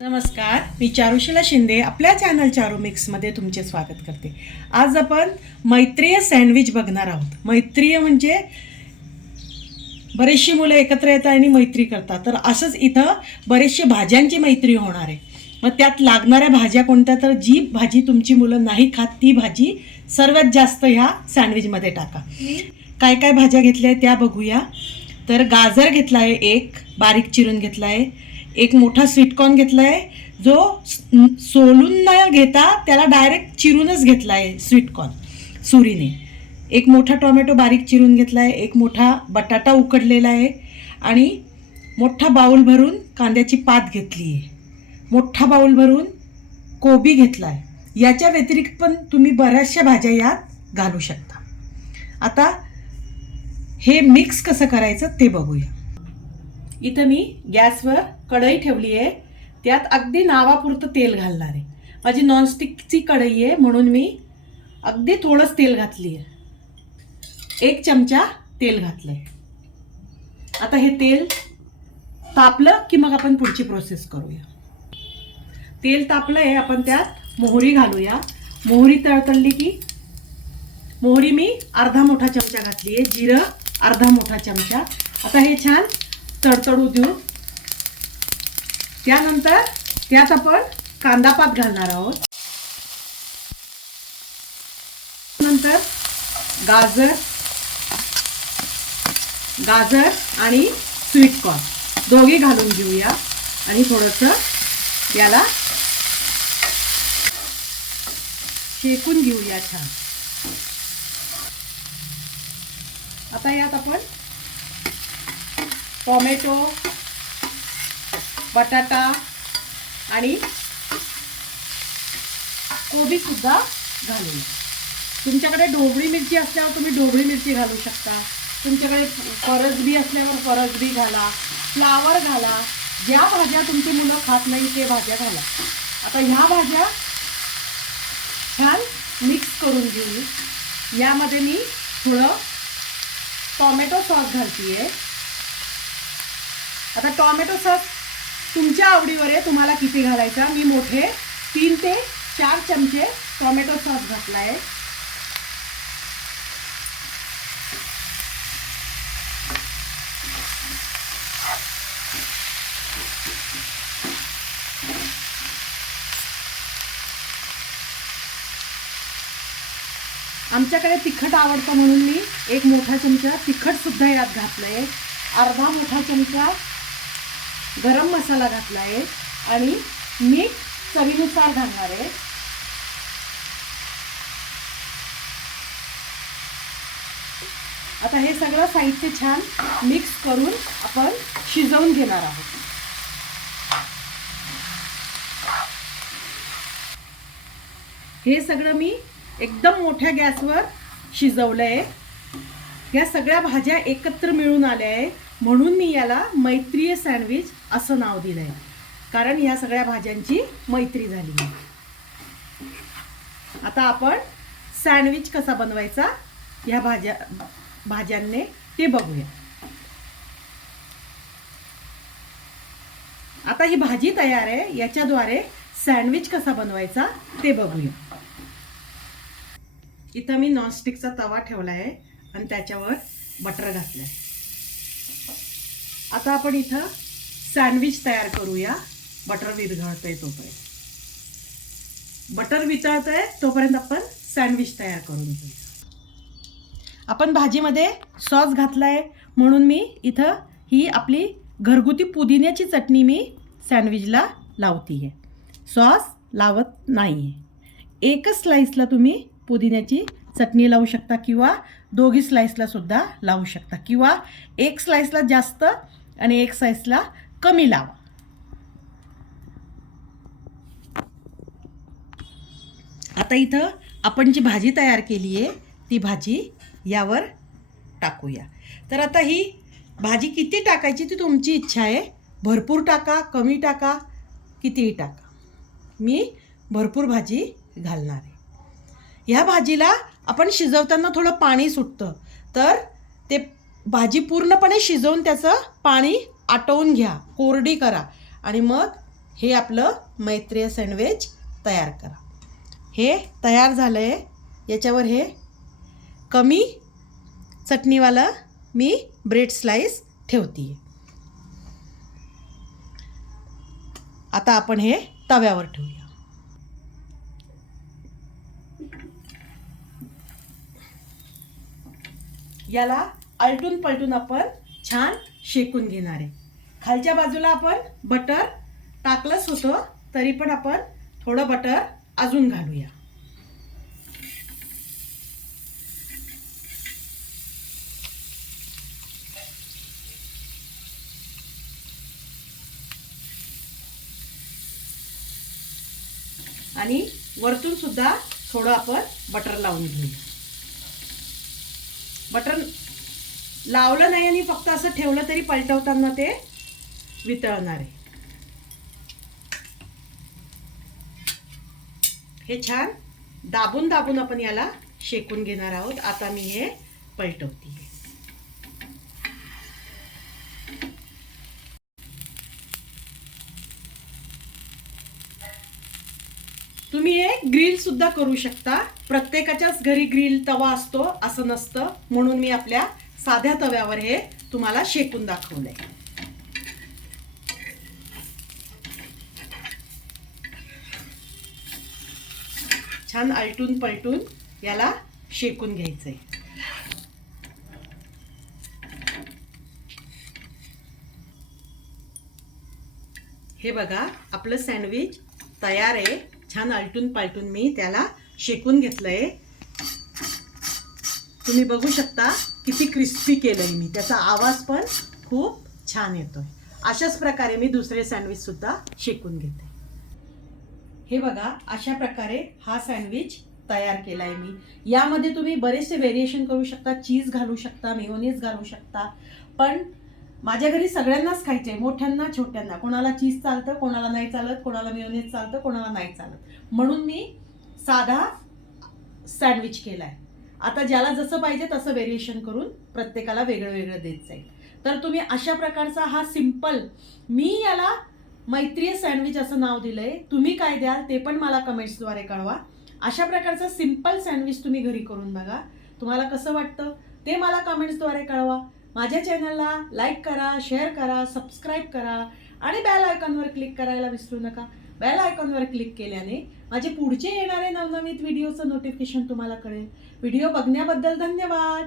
नमस्कार मी चारुशिला शिंदे आपल्या चॅनल चारू मिक्समध्ये तुमचे स्वागत करते. आज आपण मैत्रीय सँडविच बघणार आहोत. मैत्रीय म्हणजे बरेचशी मुलं एकत्र येतात आणि मैत्री करतात. तर असंच इथं बरेचशे भाज्यांची मैत्री होणार आहे. मग त्यात लागणाऱ्या भाज्या कोणत्या? तर जी भाजी तुमची मुलं नाही खात ती भाजी सर्वात जास्त ह्या सँडविचमध्ये टाका. काय काय भाज्या घेतल्या आहेत त्या बघूया. तर गाजर घेतला आहे एक बारीक चिरून घेतला आहे. एक मोठा स्वीटकॉर्न घेतला आहे जो सोलून न घेता त्याला डायरेक्ट चिरूनच घेतला आहे स्वीटकॉर्न सुरीने. एक मोठा टोमॅटो बारीक चिरून घेतला आहे एक मोठा बटाटा उकडलेला आहे आणि मोठा बाऊल भरून कांद्याची पात घेतली आहे मोठा बाऊल भरून कोबी घेतला आहे याच्या व्यतिरिक्त पण तुम्ही बऱ्याचशा भाज्या यात घालू शकता. आता हे मिक्स कसं करायचं ते बघूया. इथं मी गॅसवर कढई ठेवली आहे. त्यात अगदी नावापुरतं तेल घालणार आहे. माझी नॉनस्टिकची कढई आहे म्हणून मी अगदी थोडंच तेल घातली आहे. एक चमचा तेल घातलं आहे आता हे तेल तापलं की मग आपण पुढची प्रोसेस करूया. तेल तापलं आहे आपण त्यात मोहरी घालूया. मोहरी तळतळली की मोहरी मी अर्धा मोठा चमचा घातली आहे. जिरं अर्धा मोठा चमचा. आता हे छान तडतडू देऊ त्यानंतर त्यात आपण कांदापात घालणार आहोत. नंतर गाजर गाजर आणि स्वीट कॉर्न दोघे घालून घेऊया. आणि थोडंसं याला शेकून घेऊया छान. आता यात आपण टोमॅटो बटाटा आणि कोबी सुद्धा तुमच्याकडे ढोबळी मिरची असल्यावर तुम्ही ढोबळी मिरची घालू शकता. तुमच्याकडे परसबी असल्यावर परसबी घाला फ्लावर घाला. ज्या भाज्या तुमची मुलं खात नाही ते भाज्या घाला. आता ह्या भाज्या छान मिक्स करून घेऊ. यामध्ये मी थोडं टॉमॅटो सॉस घालतीये. आता टॉमॅटो सॉस तुमच्या आवडीवर आहे तुम्हाला किती घालायचा? मी मोठे तीन ते चार चमचे टॉमॅटो सॉस घातला आहे आमच्याकडे तिखट आवडतं म्हणून मी एक मोठा चमचा तिखटसुद्धा यात यात घातलंय. अर्धा मोठा चमचा गरम मसाला घातला आहे आणि मीठ चवीनुसार घालणार आहे. आता हे सगळं साहित्य छान मिक्स करून आपण शिजवून घेणार आहोत. हे सगळं मी एकदम मोठ्या गॅसवर शिजवलं आहे या सगळ्या भाज्या एकत्र मिळून आल्या आहेत. म्हणून मी याला मैत्रीय सँडविच असं नाव दिलं आहे कारण या सगळ्या भाज्यांची मैत्री झाली. आहे आता आपण सँडविच कसा बनवायचा या भाज्या भाज्यांनी ते बघूया. आता ही भाजी तयार आहे याच्याद्वारे सँडविच कसा बनवायचा ते बघूया. इथं मी नॉनस्टिकचा तवा ठेवला आहे आणि त्याच्यावर बटर घातलं आहे आता आपण इथं सँडविच तयार करूया. बटर विरघळतंय तोपर्यंत. बटर वितळतंय तोपर्यंत आपण सँडविच तयार करून घेऊया. आपण भाजीमध्ये सॉस घातला आहे म्हणून मी इथं ही आपली घरगुती पुदिन्याची चटणी मी सँडविचला लावती आहे सॉस लावत नाही आहे एकच स्लाईसला तुम्ही पुदिन्याची चटणी लावू शकता किंवा दोघी स्लाईसला सुद्धा लावू शकता किंवा एक स्लाईसला जास्त आणि एक साईजला कमी लावा. आता इथं आपण जी भाजी तयार केली आहे ती भाजी यावर टाकूया. तर आता ही भाजी किती टाकायची ती तुमची इच्छा आहे. भरपूर टाका कमी टाका कितीही टाका. मी भरपूर भाजी घालणार आहे. ह्या भाजीला आपण शिजवताना थोडं पाणी सुटतं. तर भाजी पूर्णपणे शिजवून त्याचं पाणी आटवून घ्या. कोरडी करा. आणि मग हे आपलं मैत्रीय सँडविच तयार करा. हे तयार झालं आहे याच्यावर हे कमी चटणीवाला मी ब्रेड स्लाईस ठेवते आता आपण हे तव्यावर ठेवूया. याला आलटून पलटून आपण छान शेकून घेणार आहे. खालच्या बाजूला आपण बटर टाकलंच होतं तरी पण आपण थोडं बटर अजून घालूया. आणि वरतून सुद्धा थोडं आपण बटर लावून घेऊया. बटर लावलं नाही आणि फक्त असं ठेवलं तरी पलटवताना ते वितळणार आहे. हे छान दाबून दाबून आपण याला शेकून घेणार आहोत. आता मी हे पलटवते. तुम्ही हे ग्रिल सुद्धा करू शकता. प्रत्येकाच्याच घरी ग्रिल तवा असतो असं नसतं. म्हणून मी आपल्या साध्या तव्यावर हे तुम्हाला शेकून दाखवलंय. छान आलटून पलटून याला शेकून घ्यायचंय. हे बघा आपलं सँडविच तयार आहे. छान आलटून पालटून मी त्याला शेकून घेतलंय. तुम्ही बघू शकता किती क्रिस्पी केलंय मी. त्याचा आवाज पण खूप छान येतोय. अशाच प्रकारे मी दुसरे सँडविच सुद्धा घेते. हे बघा अशा प्रकारे हा सँडविच तयार केलाय मी. यामध्ये तुम्ही बरेचसे व्हेरिएशन करू शकता चीज घालू शकता मेयोनीज घालू शकता. पण माझ्या घरी सगळ्यांनाच खायचे मोठ्यांना छोट्यांना. कोणाला चीज चालतं कोणाला नाही चालत कोणाला मेयोनीज चालतं कोणाला नाही चालत. म्हणून मी साधा सँडविच केलाय. आता ज्याला जसं पाहिजे तसं व्हेरिएशन करून प्रत्येकाला वेगळं वेगळं देत जाईल. तर तुम्ही अशा प्रकारचा हा सिंपल मी याला मैत्रीय सँडविच असं नाव दिलं आहे तुम्ही काय द्याल ते पण मला कमेंट्सद्वारे कळवा. अशा प्रकारचा सिंपल सँडविच तुम्ही घरी करून बघा. तुम्हाला कसं वाटतं ते मला कमेंट्सद्वारे कळवा. माझ्या चॅनलला लाईक करा शेअर करा सबस्क्राईब करा आणि बेल आयकॉनवर क्लिक करायला विसरू नका. बेल आयकॉनवर क्लिक केल्याने माझे पुढचे येणारे नवनवीन व्हिडिओचं नोटिफिकेशन तुम्हाला कळेल. व्हिडिओ बघण्याबद्दल धन्यवाद.